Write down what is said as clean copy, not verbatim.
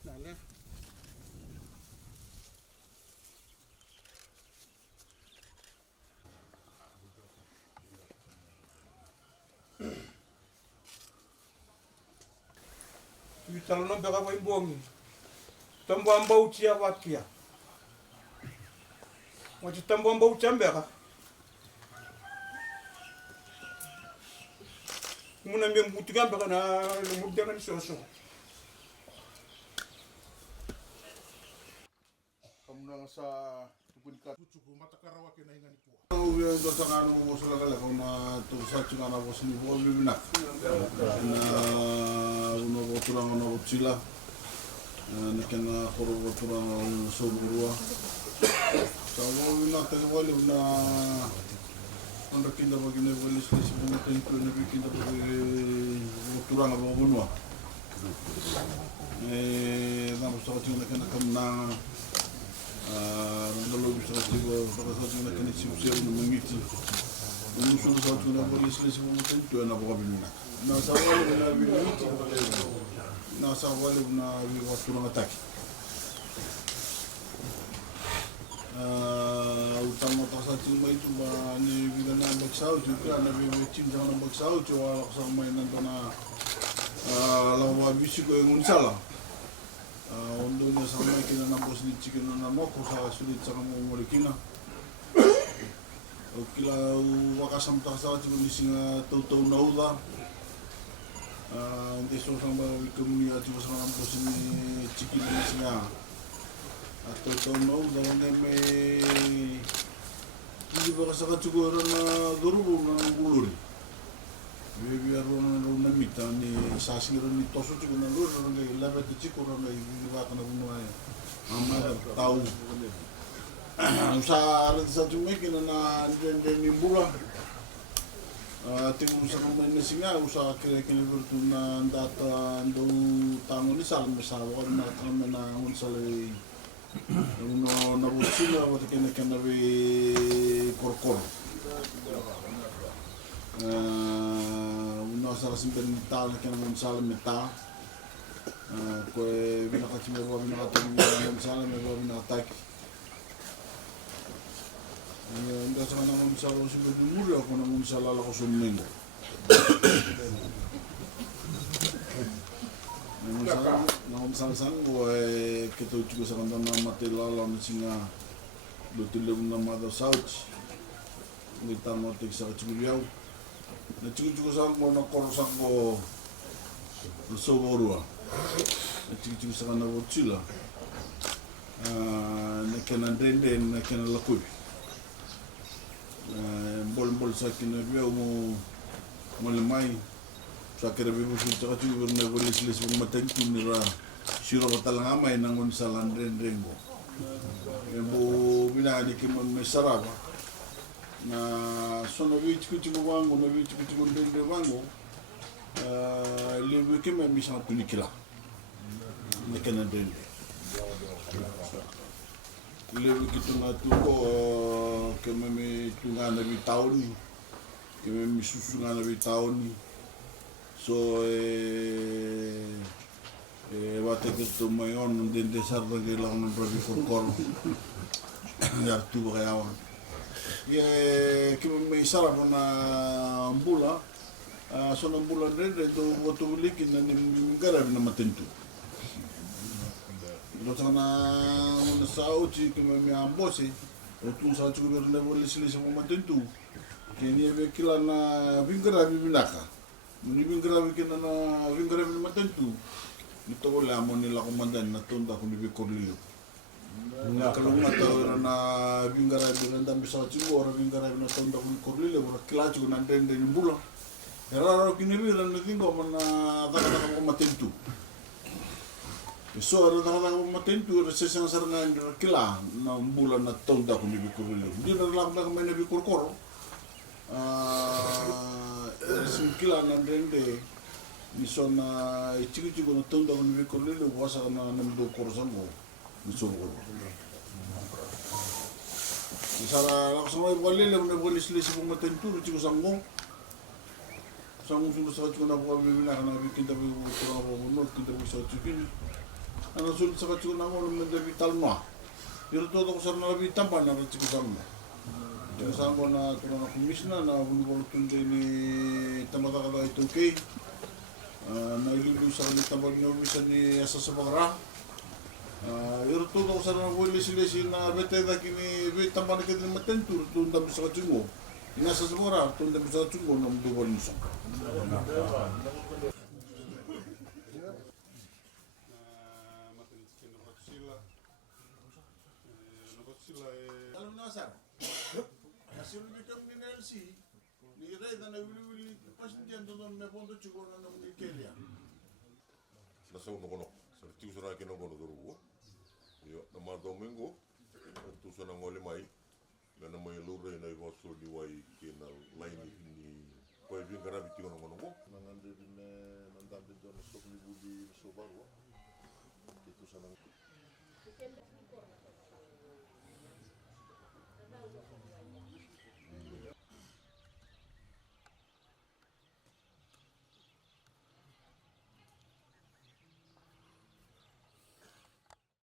Dale. Vitalo no beka pa imbongi. Tambo ambao chia wakia. Wachi tambo ambao chambeka. Muna mbia mbutika mbeka na mbutika ni soso. Kamuna sa tupunika tuchuku matakara wake na ingani kwa. Uwe ndo takano mo sala kala kama to sa chingana bosni bo bibina. Na uno botura uno botila. Na kena khoro botura soburua. Sawo na te wale na anda kinda bagine wale sisi mo tenko na kinda bagine botura na bobunwa. Na msauti na kena kamna ndolo bisa tigo fakasatu na kena sipse na mangiti. Unusu sauti na wale sisi mo tenko na bobunwa. Na sawale na bimiti na sawale na botura mataki. Utama tasa cuma itu ni bila nak beksau juga nak becim jangan beksau cuma sama yang nantana lawa bisi ko yang unsala untuk sama kita nak bos ni chicken nak mau ko sa sulit sama mau kina kila wakasam tasa cuma di singa tau nauda untuk sama kami cuma sama bos ni chicken di singa atau tahun lalu dalam demi ini berasa kacau orang dorong orang bulur, biar orang mita ni sasi orang ni tosu juga orang ni lepas tu cik orang ni buat kena bunuh ayah, amat tahu, usah ada satu mungkin na demi bulan, tengok usah rumah ni singa usah kira-kira bertuna data do tangan ni salam besar orang nak kena unsalai uno na busina wata kena be korkor uno sara simpen tal kena monsal meta ko bina kachime bo bina atom monsal me bo bina attack ndo sana na monsal o simpen muri ko na monsal ala ko sumengo Namun sang gue kita juga sekarang mati lalu singa betul nama ada sauc kita mau tiksa cumbiau, na juga sang mau nakor sang go soborua, juga sekarang nak bocila, nak kena denden nak kena lakui, bol sakin biau mau lemai sakere bibu sulta tu berne bolis les maten tunira siro batalanga mai nangon salan rengo bu bina di kimon mesaraba na sono vich kuchi wangu na vich kuchi ndende wangu le kime mishan tunikila nekena dende le kitu na tuko keme me tungana bitaoni keme mi susungana bitaoni so wate ketu mayon dende sarra ke lang prabi korkor yar tu bayawa ye keme me sara na mbula sono mbula dende to wotu likin na ngara na matentu Rotana una sauti que me ambose, o tu sa tu ber na bolis lis mo matentu. Que ni be kila na vingra bibinaka. Ni vingra bikina na vingra bi matentu. Ni to la mo ni la komandan na tonda ko ni be korlilo. Na kalau mata na vingra bi na dambi sa tu ora vingra bi na tonda ko ni korlilo ora kila tu na dende ni bula. Era kini bi na tingo na taka ko matentu. So ada tak matentu ada sesang sarangan kila na bulan na tonda ko ni bikurilo. Di na lang na may nabikurkor. Sim kila na dende ni so na ichigo na tonda ko ni bikurilo wasa na namdo korsan mo. Ni so ko. Sara lang sa may balile na bolis-lis ko matentu ichigo sango. Sango sulo sa ko na ko bibina na bikinta bi ko na mo kinta bi sa chikin. Ano sulit sa kaciko na mo nung vital mo. Pero todo ko sa nalabi tampan na kaciko sa mo. Kaya sa mo na ito na komisna na bunibolo tunde ni tamata ka na itong kay. Na ililu sa kanil tampan ni umisa ni asa sa pagara. Pero todo ko sa nalabi lisi-lisi na bete na kini tampan na kini matentur itong dami sa kaciko. Inasa sa pagara itong dami sa kaciko na mdubol niso. Hasil bitam ni Nelsi, ni Reda na wili pas ndiyan doon me pondo chuko na ni Kelia. Nasa uno kono, sa tiu sa kino kono dorugo. Yo, na mga Domingo, tu sa nangoli mai, na may lure na iwa so di wai kina line ni koi bin kana biti kono kono. Nangande bin nandambe doon sa sok ni budi so bago. Itu sa nang